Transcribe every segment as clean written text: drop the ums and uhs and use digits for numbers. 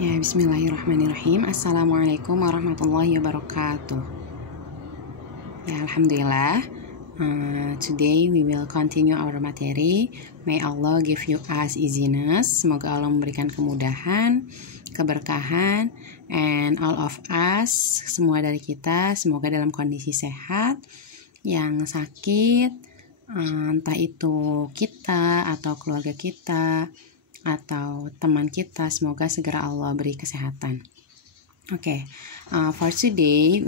Ya, bismillahirrahmanirrahim. Assalamualaikum warahmatullahi wabarakatuh. Ya, alhamdulillah. Today we will continue our materi. May Allah give you us easiness. Semoga Allah memberikan kemudahan, keberkahan, and all of us, semua dari kita, semoga dalam kondisi sehat. Yang sakit, entah itu kita atau keluarga kita atau teman kita, semoga segera Allah beri kesehatan. For today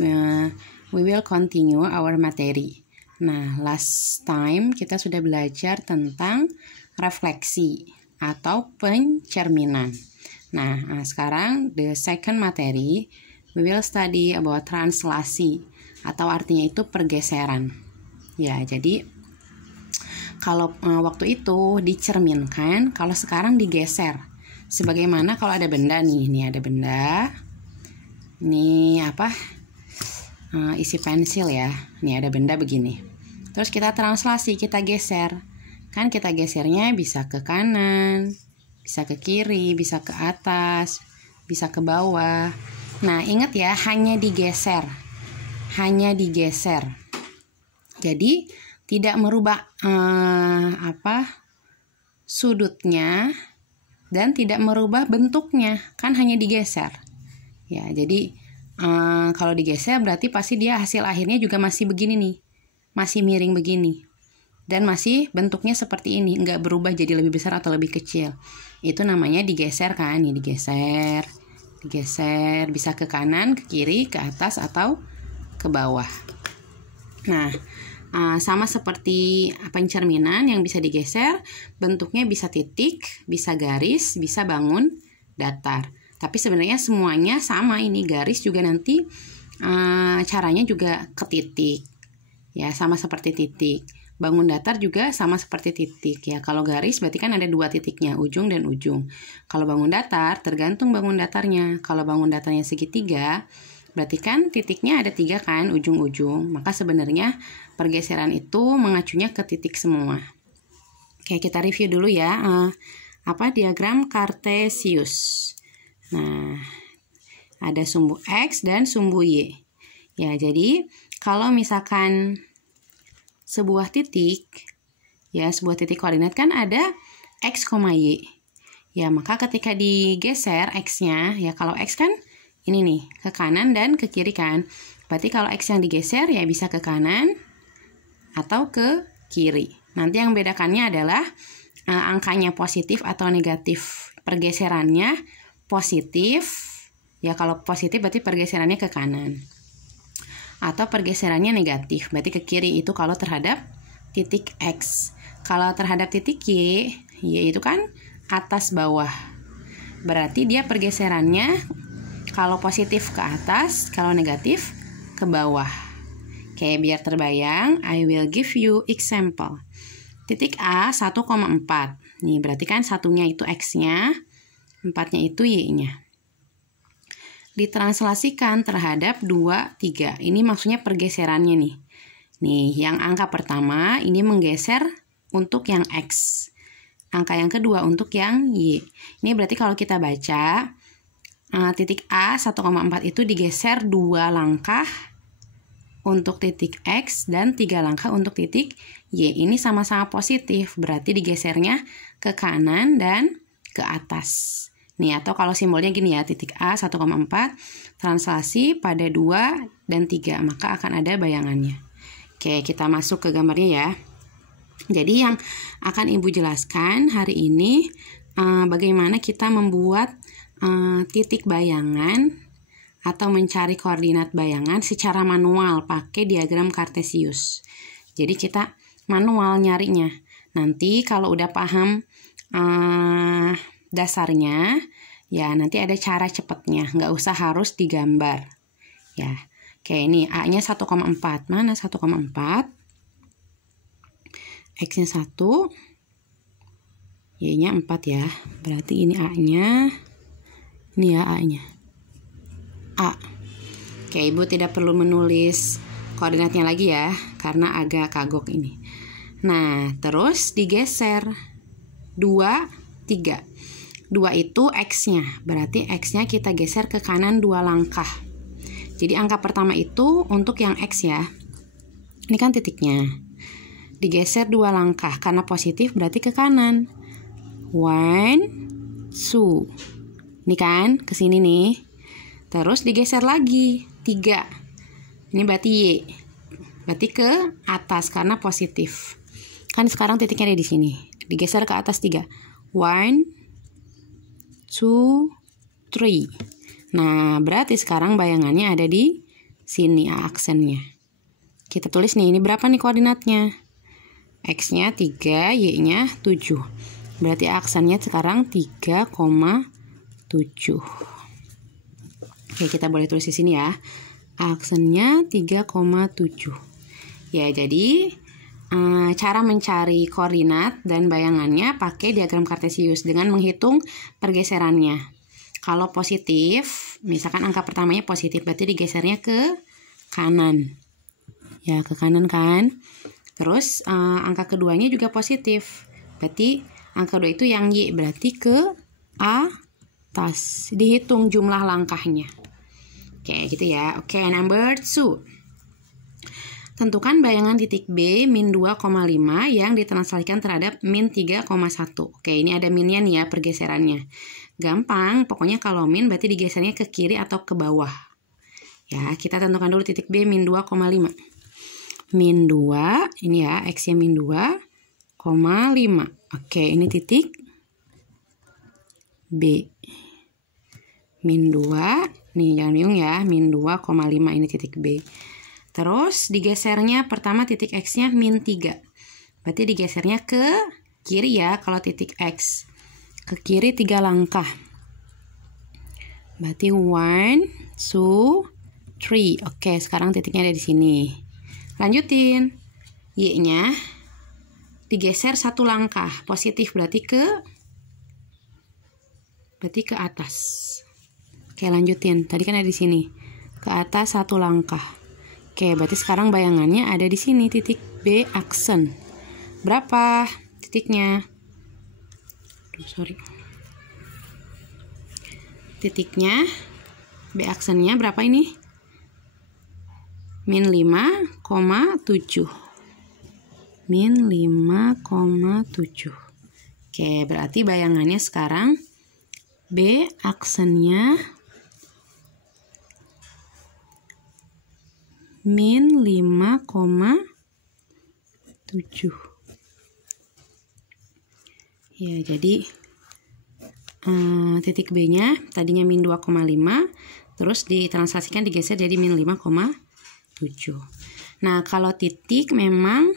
we will continue our materi. Nah, last time kita sudah belajar tentang refleksi atau pencerminan. Nah, sekarang the second materi we will study about translasi atau artinya itu pergeseran. Ya, jadi kalau waktu itu dicerminkan, kalau sekarang digeser. Sebagaimana kalau ada benda nih, ini ada benda. Ini apa? Isi pensil ya. Ini ada benda begini. Terus kita translasi, kita geser. Kan kita gesernya bisa ke kanan, bisa ke kiri, bisa ke atas, bisa ke bawah. Nah, ingat ya, hanya digeser. Hanya digeser. Jadi tidak merubah sudutnya dan tidak merubah bentuknya, kan hanya digeser. Ya, jadi kalau digeser berarti pasti dia hasil akhirnya juga masih begini nih, masih miring begini, dan masih bentuknya seperti ini, nggak berubah jadi lebih besar atau lebih kecil. Itu namanya digeser kan, nih digeser, bisa ke kanan, ke kiri, ke atas atau ke bawah. Nah, sama seperti pencerminan yang bisa digeser, bentuknya bisa titik, bisa garis, bisa bangun datar. Tapi sebenarnya semuanya sama, ini garis juga nanti caranya juga ke titik. Ya, sama seperti titik. Bangun datar juga sama seperti titik ya. Kalau garis berarti kan ada dua titiknya, ujung dan ujung. Kalau bangun datar tergantung bangun datarnya. Kalau bangun datarnya segitiga, berarti kan titiknya ada 3 kan, ujung-ujung. Maka sebenarnya pergeseran itu mengacunya ke titik semua. Oke, kita review dulu ya. Diagram Cartesius. Nah, ada sumbu X dan sumbu Y. Ya, jadi kalau misalkan sebuah titik, ya sebuah titik koordinat kan ada X, Y. Ya, maka ketika digeser X-nya, ya kalau X kan ini nih, ke kanan dan ke kiri kan. Berarti kalau X yang digeser ya bisa ke kanan atau ke kiri. Nanti yang bedakannya adalah angkanya positif atau negatif. Pergeserannya positif. Ya kalau positif berarti pergeserannya ke kanan. Atau pergeserannya negatif. Berarti ke kiri itu kalau terhadap titik X. Kalau terhadap titik Y, Y itu kan atas bawah. Berarti dia pergeserannya kalau positif ke atas, kalau negatif ke bawah. Oke, biar terbayang, I will give you example. Titik A 1,4. Nih, berarti kan satunya itu X-nya, 4-nya itu Y-nya. Ditranslasikan terhadap 2, 3. Ini maksudnya pergeserannya nih. Nih, yang angka pertama ini menggeser untuk yang X. Angka yang kedua untuk yang Y. Ini berarti kalau kita baca, titik A 1,4 itu digeser 2 langkah untuk titik X dan 3 langkah untuk titik Y. Ini sama-sama positif, berarti digesernya ke kanan dan ke atas. Nih, atau kalau simbolnya gini ya, titik A 1,4 translasi pada 2 dan 3, maka akan ada bayangannya. Oke, kita masuk ke gambarnya ya. Jadi yang akan Ibu jelaskan hari ini bagaimana kita membuat titik bayangan atau mencari koordinat bayangan secara manual pakai diagram Cartesius. Jadi kita manual nyarinya. Nanti kalau udah paham dasarnya, ya nanti ada cara cepatnya, nggak usah harus digambar. Ya, oke, ini A-nya 1,4. Mana 1,4? X-nya 1, Y-nya 4 ya. Berarti ini A-nya. Ini ya A-nya. A. Oke, Ibu tidak perlu menulis koordinatnya lagi ya, karena agak kagok ini. Nah, terus digeser 2, 3. 2 itu X-nya. Berarti X-nya kita geser ke kanan 2 langkah. Jadi angka pertama itu untuk yang X ya. Ini kan titiknya. Digeser 2 langkah. Karena positif berarti ke kanan. 1, 2. Ini kan ke sini nih. Terus digeser lagi 3. Ini berarti Y. Berarti ke atas karena positif. Kan sekarang titiknya ada di sini. Digeser ke atas 3. 1, 2, 3. Nah, berarti sekarang bayangannya ada di sini aksennya. Kita tulis nih, ini berapa nih koordinatnya? X-nya 3, Y-nya 7. Berarti aksennya sekarang 3,7. Oke, kita boleh tulis di sini ya. Aksennya 3,7. Ya, jadi cara mencari koordinat dan bayangannya pakai diagram kartesius dengan menghitung pergeserannya. Kalau positif, misalkan angka pertamanya positif, berarti digesernya ke kanan. Ya, ke kanan kan. Terus angka keduanya juga positif. Berarti angka 2 itu yang Y, berarti ke atas. Dihitung jumlah langkahnya. Oke, gitu ya. Oke, number 2. Tentukan bayangan titik B min 2,5 yang ditranslasikan terhadap min 3,1. Oke, ini ada minnya nih ya pergeserannya. Gampang, pokoknya kalau min berarti digesernya ke kiri atau ke bawah. Ya, kita tentukan dulu titik B min 2,5. Min 2, ini ya, X-nya min 2,5. Oke, ini titik B. Min 2, nih jangan bingung ya, min 2,5 ini titik B. Terus digesernya pertama titik X-nya min 3. Berarti digesernya ke kiri ya kalau titik X. Ke kiri 3 langkah. Berarti 1, 2, 3. Oke, sekarang titiknya ada di sini. Lanjutin. Y-nya digeser 1 langkah. Positif berarti ke atas. Oke, lanjutin. Tadi kan ada di sini. Ke atas 1 langkah. Oke, berarti sekarang bayangannya ada di sini titik B aksen. Berapa titiknya? Titiknya B aksennya berapa ini? Min 5,7. Min 5,7. Oke, berarti bayangannya sekarang B aksennya min 5,7. Ya, jadi titik B-nya tadinya min 2,5, terus ditranslasikan digeser jadi min 5,7. Nah, kalau titik memang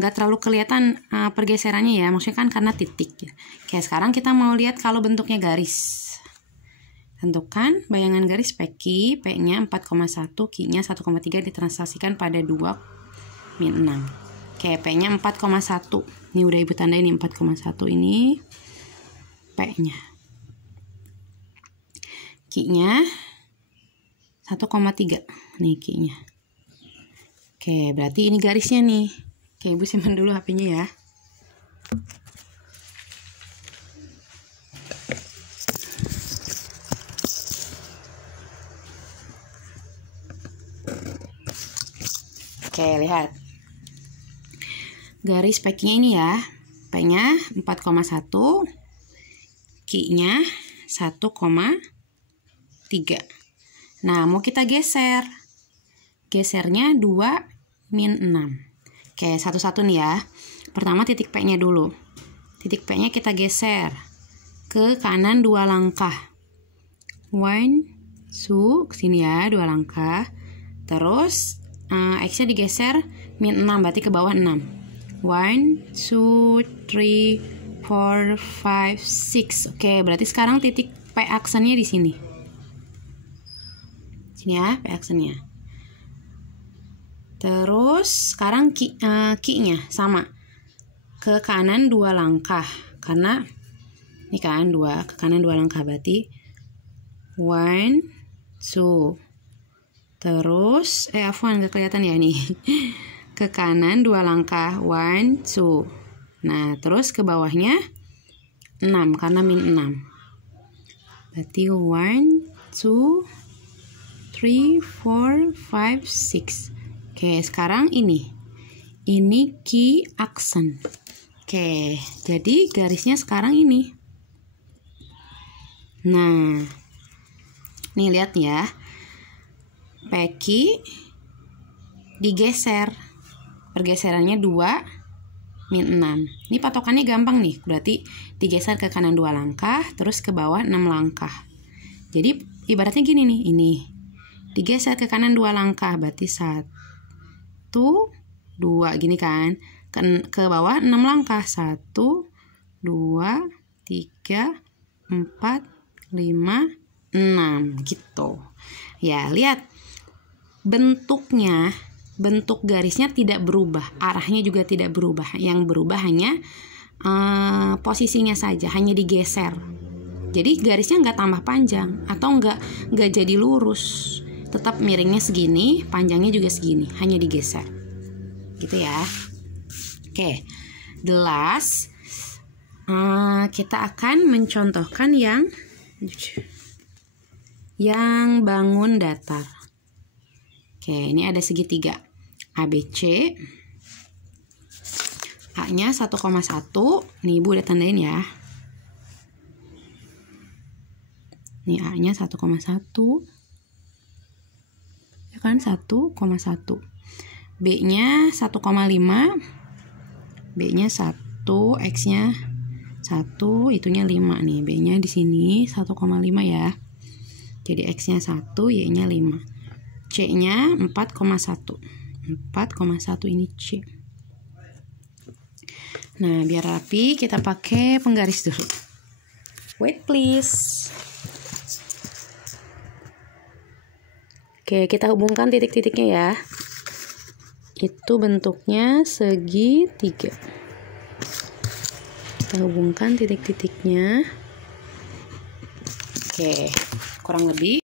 nggak terlalu kelihatan pergeserannya ya, maksudnya kan karena titik. Oke, sekarang kita mau lihat kalau bentuknya garis. Tentukan bayangan garis PQ, P-nya 4,1, Q-nya 1,3 ditranslasikan pada 2 min 6. Oke, P-nya 4,1. Ini udah ibu tanda ini 4,1 ini P-nya. Q-nya 1,3. Nih Q-nya. Oke, berarti ini garisnya nih. Oke, ibu simpan dulu HP-nya ya. Oke, lihat. Garis PQ-nya ini ya. P-nya 4,1. Q-nya 1,3. Nah, mau kita geser. Gesernya 2 min 6. Oke, satu-satu nih ya. Pertama titik P-nya dulu. Titik P-nya kita geser ke kanan 2 langkah. 1, 2, kesini ya 2 langkah. Terus X-nya digeser min 6, berarti ke bawah 6. 1, 2, 3, 4, 5, 6. Oke, berarti sekarang titik P aksennya di sini. Sini ya, P aksennya. Terus sekarang Q-nya sama. Ke kanan 2 langkah. Karena ini kan 2, ke kanan 2 langkah berarti 1, 2. Terus afwan gak kelihatan ya nih. Ke kanan 2 langkah 1, 2. Nah, terus ke bawahnya 6 karena min 6. Berarti 1, 2, 3, 4, 5, 6. Oke, sekarang ini key accent. Oke, jadi garisnya sekarang ini. Nah, nih lihat ya. Peki digeser. Pergeserannya 2, min 6. Ini patokannya gampang nih. Berarti digeser ke kanan 2 langkah, terus ke bawah 6 langkah. Jadi ibaratnya gini nih, ini. Digeser ke kanan 2 langkah, berarti 1, 2, gini kan. Ke bawah 6 langkah. 1, 2, 3, 4, 5, 6 gitu. Ya, lihat. Bentuk garisnya tidak berubah, arahnya juga tidak berubah. Yang berubah hanya posisinya saja, hanya digeser. Jadi garisnya nggak tambah panjang atau nggak jadi lurus, tetap miringnya segini, panjangnya juga segini, hanya digeser, gitu ya. Oke, the last kita akan mencontohkan yang bangun datar. Oke, ini ada segitiga ABC. A-nya 1,1. Nih Ibu udah tandain ya. Nih A-nya 1,1. Ya kan, 1,1. B-nya 1,5. B-nya 1, X-nya 1, itunya 5 nih. B-nya di sini 1,5 ya. Jadi X-nya 1, Y-nya 5. C-nya 4,1. 4,1 ini C. Nah, biar rapi kita pakai penggaris dulu. Wait please. Oke, kita hubungkan titik-titiknya ya. Itu bentuknya segitiga. Kita hubungkan titik-titiknya. Oke, kurang lebih